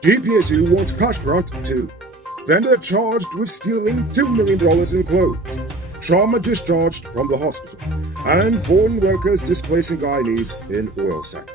GPSU wants cash grant too. Vendor charged with stealing $2 million in clothes. Trauma discharged from the hospital. And foreign workers displacing Guyanese in oil sector.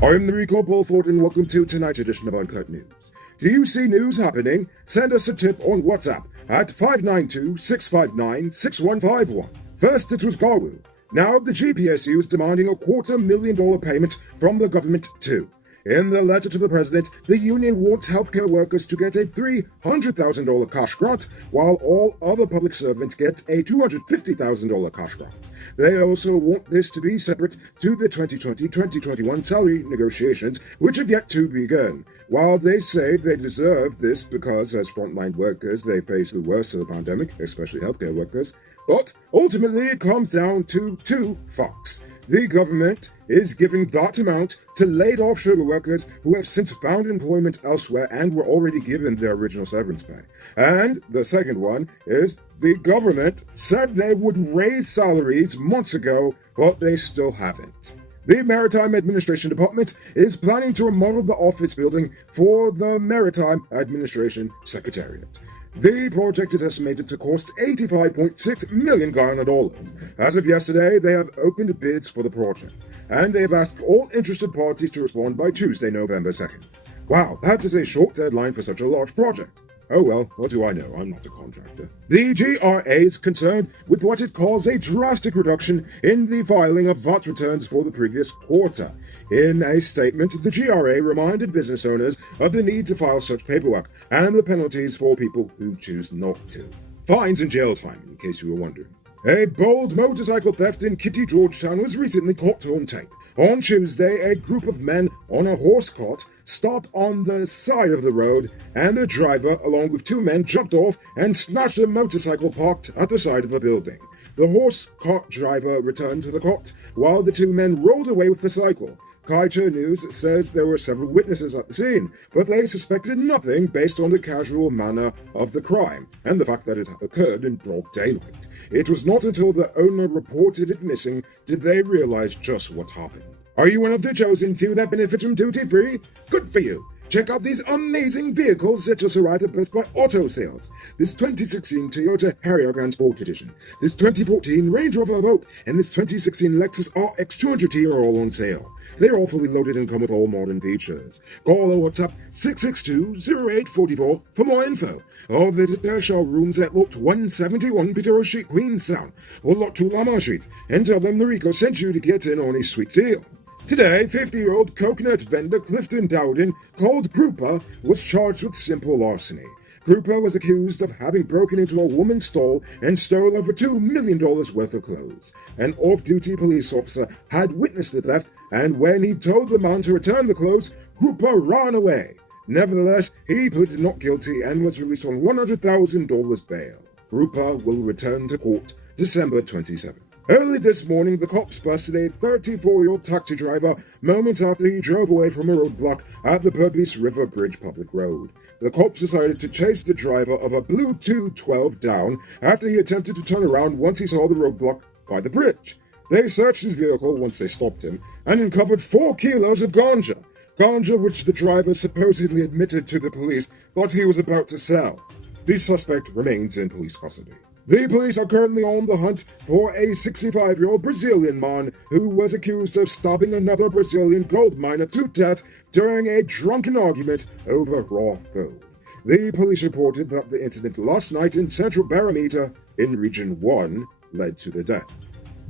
I'm the Recall Bulford and welcome to tonight's edition of Uncut News. Do you see news happening? Send us a tip on WhatsApp at 592-659-6151. First it was Garwu. Now the GPSU is demanding $250,000 payment from the government too. In the letter to the president, the union wants healthcare workers to get a $300,000 cash grant, while all other public servants get a $250,000 cash grant. They also want this to be separate to the 2020-2021 salary negotiations, which have yet to begin. While they say they deserve this because as frontline workers they face the worst of the pandemic, especially healthcare workers, but ultimately it comes down to two facts. The government is giving that amount to laid-off sugar workers who have since found employment elsewhere and were already given their original severance pay. And the second one is the government said they would raise salaries months ago, but they still haven't. The Maritime Administration Department is planning to remodel the office building for the Maritime Administration Secretariat. The project is estimated to cost $85.6 million Guyana dollars. As of yesterday, they have opened bids for the project, and they have asked all interested parties to respond by Tuesday, November 2nd. Wow, that is a short deadline for such a large project. Oh well, what do I know? I'm not a contractor. The GRA is concerned with what it calls a drastic reduction in the filing of VAT returns for the previous quarter. In a statement, the GRA reminded business owners of the need to file such paperwork and the penalties for people who choose not to. Fines and jail time, in case you were wondering. A bold motorcycle theft in Kitty, Georgetown was recently caught on tape. On Tuesday, a group of men on a horse cart stopped on the side of the road, and the driver, along with two men, jumped off and snatched a motorcycle parked at the side of a building. The horse cart driver returned to the cart, while the two men rolled away with the cycle. Kaieteur News says there were several witnesses at the scene, but they suspected nothing based on the casual manner of the crime and the fact that it occurred in broad daylight. It was not until the owner reported it missing did they realize just what happened. Are you one of the chosen few that benefits from duty-free? Good for you! Check out these amazing vehicles that just arrived at Best Buy Auto Sales. This 2016 Toyota Harrier Grand Sport Edition, this 2014 Range Rover Evoque, and this 2016 Lexus RX 200T are all on sale. They're all fully loaded and come with all modern features. Call or WhatsApp 662-0844 for more info, or visit their showrooms at Lot 171 Peteros Street, Queenstown, or Lot 2 Lamar Street, and tell them the Rico sent you to get in on a sweet deal. Today, 50-year-old coconut vendor Clifton Dowden, called Krupa, was charged with simple larceny. Krupa was accused of having broken into a woman's stall and stole over $2 million worth of clothes. An off-duty police officer had witnessed the theft, and when he told the man to return the clothes, Krupa ran away. Nevertheless, he pleaded not guilty and was released on $100,000 bail. Krupa will return to court December 27th. Early this morning, the cops busted a 34-year-old taxi driver moments after he drove away from a roadblock at the Purbeese River Bridge Public Road. The cops decided to chase the driver of a blue 212 down after he attempted to turn around once he saw the roadblock by the bridge. They searched his vehicle once they stopped him and uncovered 4 kilos of ganja. Ganja which the driver supposedly admitted to the police that he was about to sell. The suspect remains in police custody. The police are currently on the hunt for a 65-year-old Brazilian man who was accused of stabbing another Brazilian gold miner to death during a drunken argument over raw gold. The police reported that the incident last night in Central Barometer in Region 1 led to the death.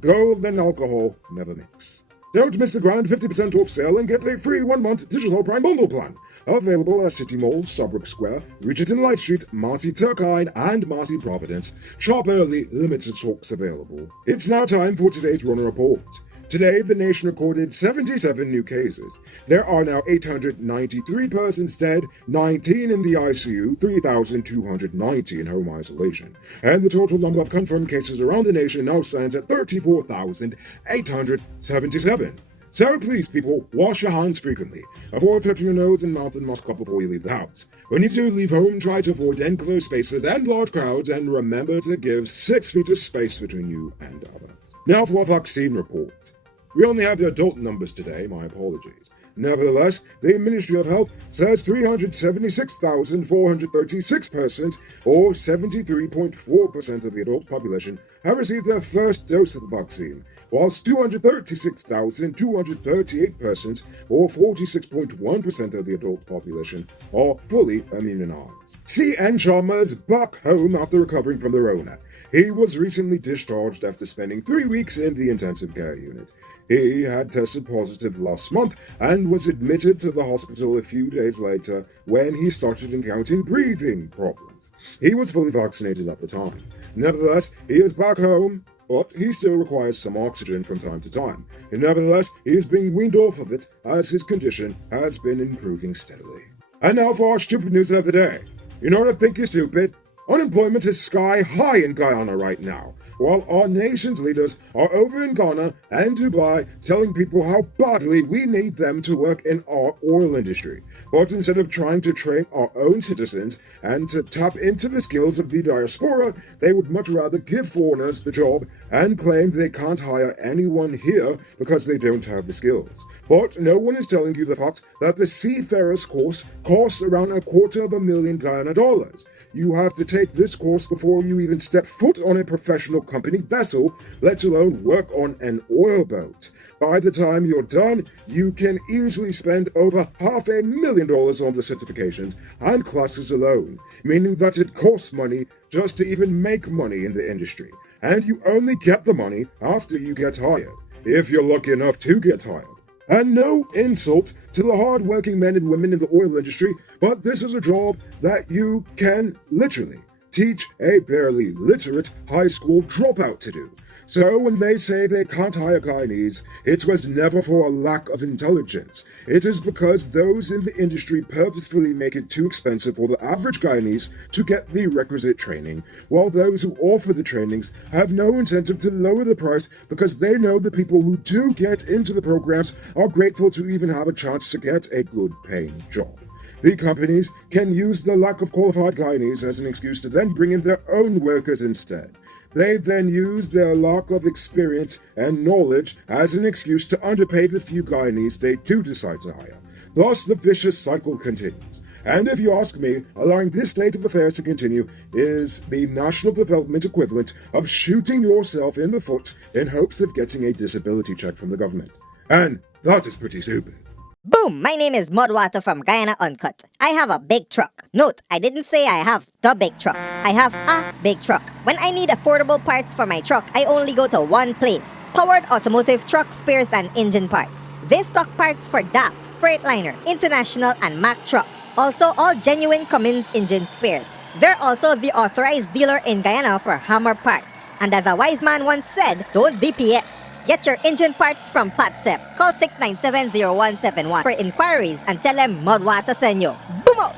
Gold and alcohol never mix. Don't miss the grand 50% off sale and get a free 1-month digital Prime Bundle plan. Available at City Mall, Starbrook Square, Richardson Light Street, Marcy Turkine, and Marcy Providence. Shop early, limited stocks available. It's now time for today's Runner Report. Today, the nation recorded 77 new cases. There are now 893 persons dead, 19 in the ICU, 3,290 in home isolation. And the total number of confirmed cases around the nation now stands at 34,877. So please, people, wash your hands frequently. Avoid touching your nose and mouth and mask up before you leave the house. When you do leave home, try to avoid enclosed spaces and large crowds, and remember to give 6 feet of space between you and others. Now for a vaccine report. We only have the adult numbers today, my apologies. Nevertheless, the Ministry of Health says 376,436 persons, or 73.4% of the adult population, have received their first dose of the vaccine, whilst 236,238 persons, or 46.1% of the adult population, are fully immunized. C.N. Sharma is back home after recovering from the Rona. He was recently discharged after spending 3 weeks in the intensive care unit. He had tested positive last month and was admitted to the hospital a few days later when he started encountering breathing problems. He was fully vaccinated at the time. Nevertheless, he is back home, but he still requires some oxygen from time to time. And nevertheless, he is being weaned off of it as his condition has been improving steadily. And now for our stupid news of the day. You know what I think is stupid? Unemployment is sky high in Guyana right now, while our nation's leaders are over in Ghana and Dubai telling people how badly we need them to work in our oil industry. But instead of trying to train our own citizens and to tap into the skills of the diaspora, they would much rather give foreigners the job and claim they can't hire anyone here because they don't have the skills. But no one is telling you the fact that the seafarer's course costs around $250,000 Guyana dollars. You have to take this course before you even step foot on a professional company vessel, let alone work on an oil boat. By the time you're done, you can easily spend over $500,000 on the certifications and classes alone, meaning that it costs money just to even make money in the industry. And you only get the money after you get hired, if you're lucky enough to get hired. And no insult to the hard-working men and women in the oil industry, but this is a job that you can literally teach a barely literate high school dropout to do. So when they say they can't hire Guyanese, it was never for a lack of intelligence. It is because those in the industry purposefully make it too expensive for the average Guyanese to get the requisite training, while those who offer the trainings have no incentive to lower the price because they know the people who do get into the programs are grateful to even have a chance to get a good paying job. The companies can use the lack of qualified Guyanese as an excuse to then bring in their own workers instead. They then use their lack of experience and knowledge as an excuse to underpay the few Guyanese they do decide to hire. Thus, the vicious cycle continues. And if you ask me, allowing this state of affairs to continue is the national development equivalent of shooting yourself in the foot in hopes of getting a disability check from the government. And that is pretty stupid. Boom! My name is Mudwater from Guyana Uncut. I have a big truck. Note, I didn't say I have the big truck. I have a big truck. When I need affordable parts for my truck, I only go to one place. Powered Automotive Truck Spares and Engine Parts. They stock parts for DAF, Freightliner, International, and Mack trucks. Also, all genuine Cummins engine spares. They're also the authorized dealer in Guyana for Hammer parts. And as a wise man once said, don't DPS. Get your engine parts from Patsep. Call 697-0171 for inquiries and tell them Mudwater send you. Boom out!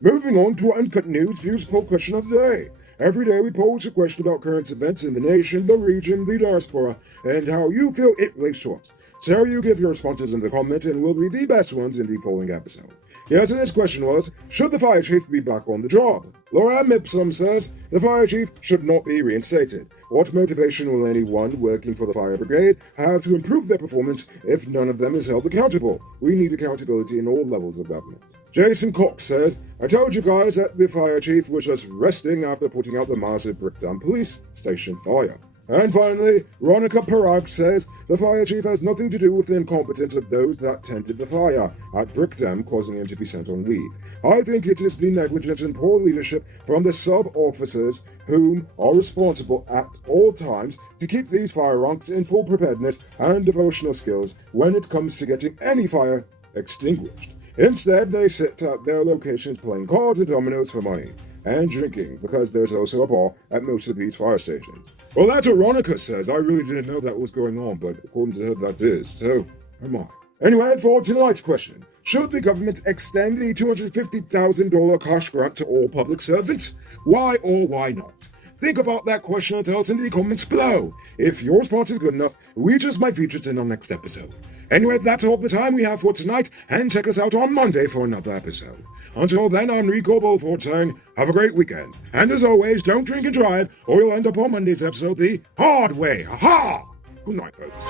Moving on to our Uncut News Views poll question of the day. Every day we pose a question about current events in the nation, the region, the diaspora, and how you feel it relates to us. So you give your responses in the comments and we'll read the best ones in the following episode. Yesterday's question was, should the fire chief be back on the job? Laura Mipsum says, the fire chief should not be reinstated. What motivation will anyone working for the fire brigade have to improve their performance if none of them is held accountable? We need accountability in all levels of government. Jason Cox says, I told you guys that the fire chief was just resting after putting out the massive Brickdam police station fire. And finally, Ronica Parag says, the fire chief has nothing to do with the incompetence of those that tended the fire at Brickdam, causing him to be sent on leave. I think it is the negligence and poor leadership from the sub-officers whom are responsible at all times to keep these fire ranks in full preparedness and devotional skills when it comes to getting any fire extinguished. Instead, they sit at their locations playing cards and dominoes for money, and drinking, because there's also a bar at most of these fire stations. Well, that's what Ronica says. I really didn't know that was going on, but according to her, that is. So, am I. Anyway, for tonight's question, should the government extend the $250,000 cash grant to all public servants? Why or why not? Think about that question and tell us in the comments below. If your response is good enough, we just might feature it in our next episode. Anyway, that's all the time we have for tonight, and check us out on Monday for another episode. Until then, I'm Rico Beaufort saying, have a great weekend. And as always, don't drink and drive, or you'll end up on Monday's episode the hard way. Ha-ha! Good night, folks.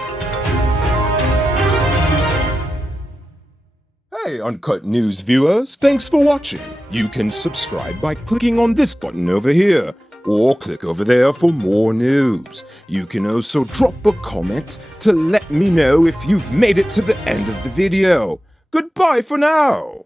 Hey, Uncut News viewers, thanks for watching. You can subscribe by clicking on this button over here, or click over there for more news. You can also drop a comment to let me know if you've made it to the end of the video. Goodbye for now.